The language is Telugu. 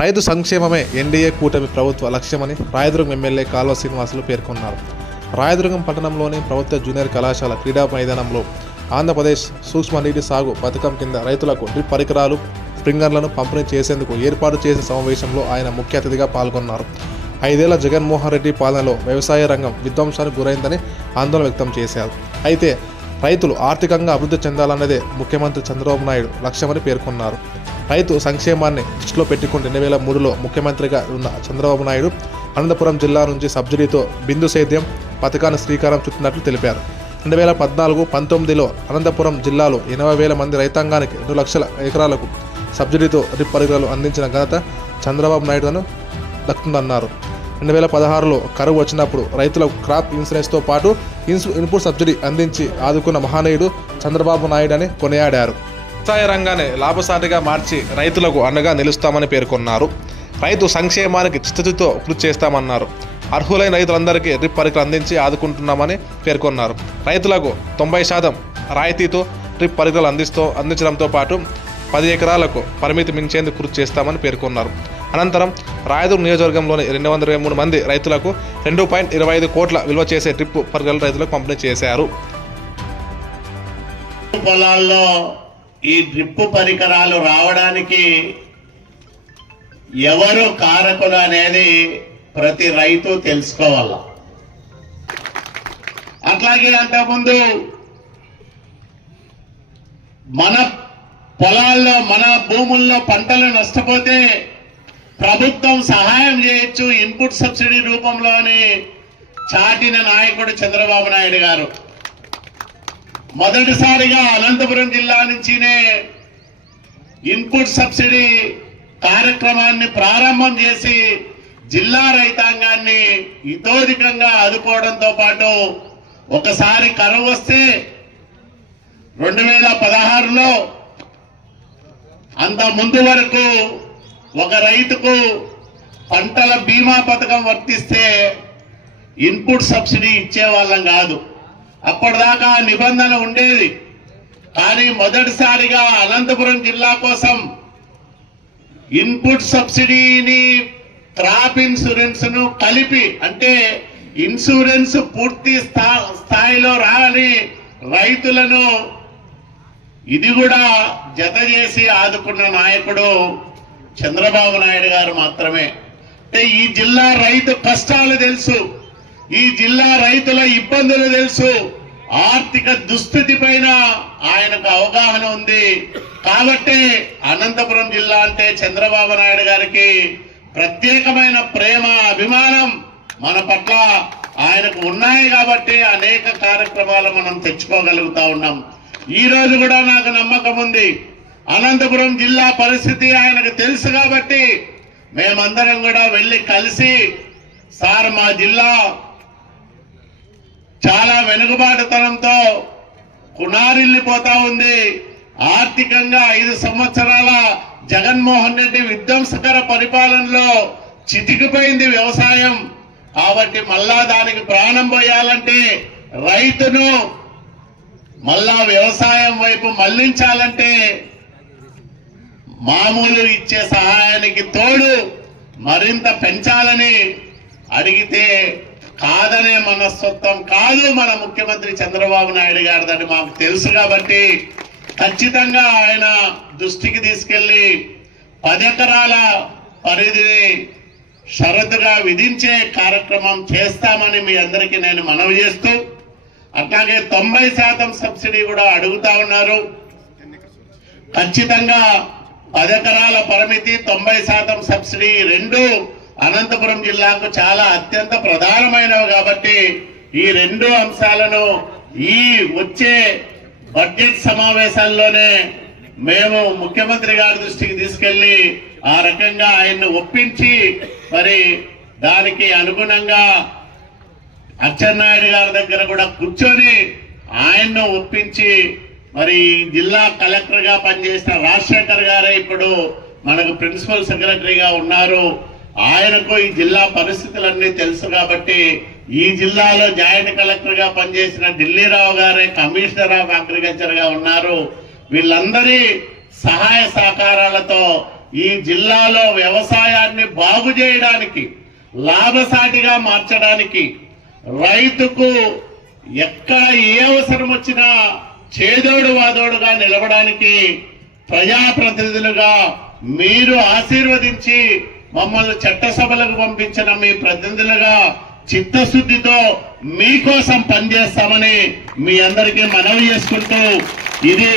రైతు సంక్షేమమే ఎన్డీఏ కూటమి ప్రభుత్వ లక్ష్యమని రాయదుర్గం ఎమ్మెల్యే కాల్వ శ్రీనివాసులు పేర్కొన్నారు. రాయదుర్గం పట్టణంలోని ప్రభుత్వ జూనియర్ కళాశాల క్రీడా మైదానంలో ఆంధ్రప్రదేశ్ సూక్ష్మ నీటి సాగు పథకం కింద రైతులకు డ్రిప్ పరికరాలు స్ప్రింగర్లను పంపిణీ చేసేందుకు ఏర్పాటు చేసిన సమావేశంలో ఆయన ముఖ్య అతిథిగా పాల్గొన్నారు. ఐదేళ్ళ జగన్మోహన్ రెడ్డి పాలనలో వ్యవసాయ రంగం విధ్వంసానికి గురైందని ఆందోళన వ్యక్తం చేశారు. అయితే రైతులు ఆర్థికంగా అభివృద్ధి చెందాలన్నదే ముఖ్యమంత్రి చంద్రబాబు నాయుడు లక్ష్యమని పేర్కొన్నారు. రైతు సంక్షేమాన్ని దృష్టిలో పెట్టుకుని రెండు వేల మూడులో ముఖ్యమంత్రిగా ఉన్న చంద్రబాబు నాయుడు అనంతపురం జిల్లా నుంచి సబ్సిడీతో బిందు సేద్యం పథకాన్ని శ్రీకారం చుట్టినట్లు తెలిపారు. రెండు వేల పద్నాలుగు పంతొమ్మిదిలో అనంతపురం జిల్లాలో ఎనభై వేల మంది రైతాంగానికి రెండు లక్షల ఎకరాలకు సబ్సిడీతో రిప్ పరికరాలు అందించిన ఘనత చంద్రబాబు నాయుడును దక్కుతుందన్నారు. రెండు వేల పదహారులో కరువు వచ్చినప్పుడు రైతులకు క్రాప్ ఇన్సూరెన్స్తో పాటు ఇన్సు ఇన్పుట్ సబ్సిడీ అందించి ఆదుకున్న మహానీయుడు చంద్రబాబు నాయుడు అని కొనియాడారు. వ్యవసాయ రంగాన్ని లాభసాటిగా మార్చి రైతులకు అండగా నిలుస్తామని పేర్కొన్నారు. రైతు సంక్షేమానికి చిత్తచితో కృషి చేస్తామన్నారు. అర్హులైన రైతులందరికీ డ్రిప్ పరికరాలు అందించి ఆదుకుంటున్నామని పేర్కొన్నారు. రైతులకు తొంభై శాతం రాయితీతో డ్రిప్ పరికరాలు అందిస్తూ అందించడంతో పాటు పది ఎకరాలకు పరిమితి మించేందుకు కృషి చేస్తామని పేర్కొన్నారు. అనంతరం రాయదుర్గ్ నియోజకవర్గంలోని రెండు వందల ఇరవై మూడు మంది రైతులకు రెండు పాయింట్ ఇరవై ఐదు కోట్ల విలువ చేసే డ్రిప్ పరికరాలు రైతులకు పంపిణీ చేశారు. పొలాల్లో ఈ డ్రిప్ పరికరాలు రావడానికి ఎవరు కారకులు అనేది ప్రతి రైతు తెలుసుకోవాల. అట్లాగే అంతకుముందు మన పొలాల్లో మన భూముల్లో పంటలు నష్టపోతే ప్రభుత్వం సహాయం చేయొచ్చు ఇన్పుట్ సబ్సిడీ రూపంలోని చాటిన నాయకుడు చంద్రబాబు నాయుడు గారు. మొదటిసారిగా అనంతపురం జిల్లా నుంచినే ఇన్పుట్ సబ్సిడీ కార్యక్రమాన్ని ప్రారంభం చేసి జిల్లా రైతాంగాన్ని ఇతోధికంగా ఆదుకోవడంతో పాటు ఒకసారి కరువు వస్తే రెండు వేల పదహారులో అంత ముందు వరకు ఒక రైతుకు పంటల బీమా పథకం వర్తిస్తే ఇన్పుట్ సబ్సిడీ ఇచ్చేవాళ్ళం కాదు. అప్పటిదాకా నిబంధన ఉండేది. కానీ మొదటిసారిగా అనంతపురం జిల్లా కోసం ఇన్పుట్ సబ్సిడీని క్రాప్ ఇన్సూరెన్స్ను కలిపి అంటే ఇన్సూరెన్స్ పూర్తి స్థా- స్థాయిలో రాని రైతులను ఇది కూడా జత చేసి ఆదుకున్న నాయకుడు చంద్రబాబు నాయుడు గారు మాత్రమే. అంటే ఈ జిల్లా రైతు కష్టాలు తెలుసు. ఈ జిల్లా రైతుల ఇబ్బందులు తెలుసు. ఆర్థిక దుస్థితి పైన ఆయనకు అవగాహన ఉంది. కాబట్టి అనంతపురం జిల్లా అంటే చంద్రబాబు నాయుడు గారికి ప్రత్యేకమైన ప్రేమ అభిమానం మన పట్ల ఆయనకు ఉన్నాయి కాబట్టి అనేక కార్యక్రమాలు మనం తెచ్చుకోగలుగుతా ఉన్నాం. ఈ రోజు కూడా నాకు నమ్మకం ఉంది. అనంతపురం జిల్లా పరిస్థితి ఆయనకు తెలుసు కాబట్టి మేమందరం కూడా వెళ్ళి కలిసి సార్ మా జిల్లా వెనుకబాటుతనంతో కునారిల్లిపోతా ఉంది. ఆర్థికంగా ఐదు సంవత్సరాల జగన్మోహన్ రెడ్డి విధ్వంసకర పరిపాలనలో చితికిపోయింది వ్యవసాయం. కాబట్టి మళ్ళా దానికి ప్రాణం పోయాలంటే రైతును మళ్ళా వ్యవసాయం వైపు మళ్ళించాలంటే మామూలు ఇచ్చే సహాయానికి తోడు మరింత పెంచాలని అడిగితే కాదనే మనస్తత్వం కాదు మన ముఖ్యమంత్రి చంద్రబాబు నాయుడు గారిదని మాకు తెలుసు కాబట్టి ఖచ్చితంగా ఆయన దృష్టికి తీసుకెళ్ళి పది ఎకరాల పరిధిని షరతుగా విధించే కార్యక్రమం చేస్తామని మీ అందరికీ నేను మనవి చేస్తూ అట్లాగే తొంభై శాతం సబ్సిడీ కూడా అడుగుతా ఉన్నారు. ఖచ్చితంగా పదెకరాల పరిమితి తొంభై శాతం సబ్సిడీ రెండు అనంతపురం జిల్లాకు చాలా అత్యంత ప్రధానమైనవి కాబట్టి ఈ రెండు అంశాలను ఈ వచ్చే బడ్జెట్ సమావేశాల్లోనే మేము ముఖ్యమంత్రి గారి దృష్టికి తీసుకెళ్ళి ఆ రకంగా ఆయన్ని ఒప్పించి మరి దానికి అనుగుణంగా అచ్చెన్నాయుడు గారి దగ్గర కూడా కూర్చొని ఆయన్ను ఒప్పించి మరి ఈ జిల్లా కలెక్టర్గా పనిచేసిన రాజశేఖర్ గారే ఇప్పుడు మనకు ప్రిన్సిపల్ సెక్రటరీగా ఉన్నారు. ఆయనకు ఈ జిల్లా పరిస్థితులన్నీ తెలుసు కాబట్టి ఈ జిల్లాలో జాయింట్ కలెక్టర్గా పనిచేసిన ఢిల్లీరావు గారే కమిషనర్ ఆఫ్ అగ్రికల్చర్గా ఉన్నారు. వీళ్ళందరి సహాయ సహకారాలతో ఈ జిల్లాలో వ్యవసాయాన్ని బాగు చేయడానికి లాభసాటిగా మార్చడానికి రైతుకు ఎక్కడ ఏ అవసరం వచ్చినా చేదోడు వాదోడుగా నిలవడానికి ప్రజాప్రతినిధులుగా మీరు ఆశీర్వదించి మమ్మల్ని చట్టసభలకు పంపించిన మీ ప్రతినిధులుగా చిత్తశుద్ధితో మీకోసం పనిచేస్తామని మీ అందరికీ మనవి చేసుకుంటూ ఇది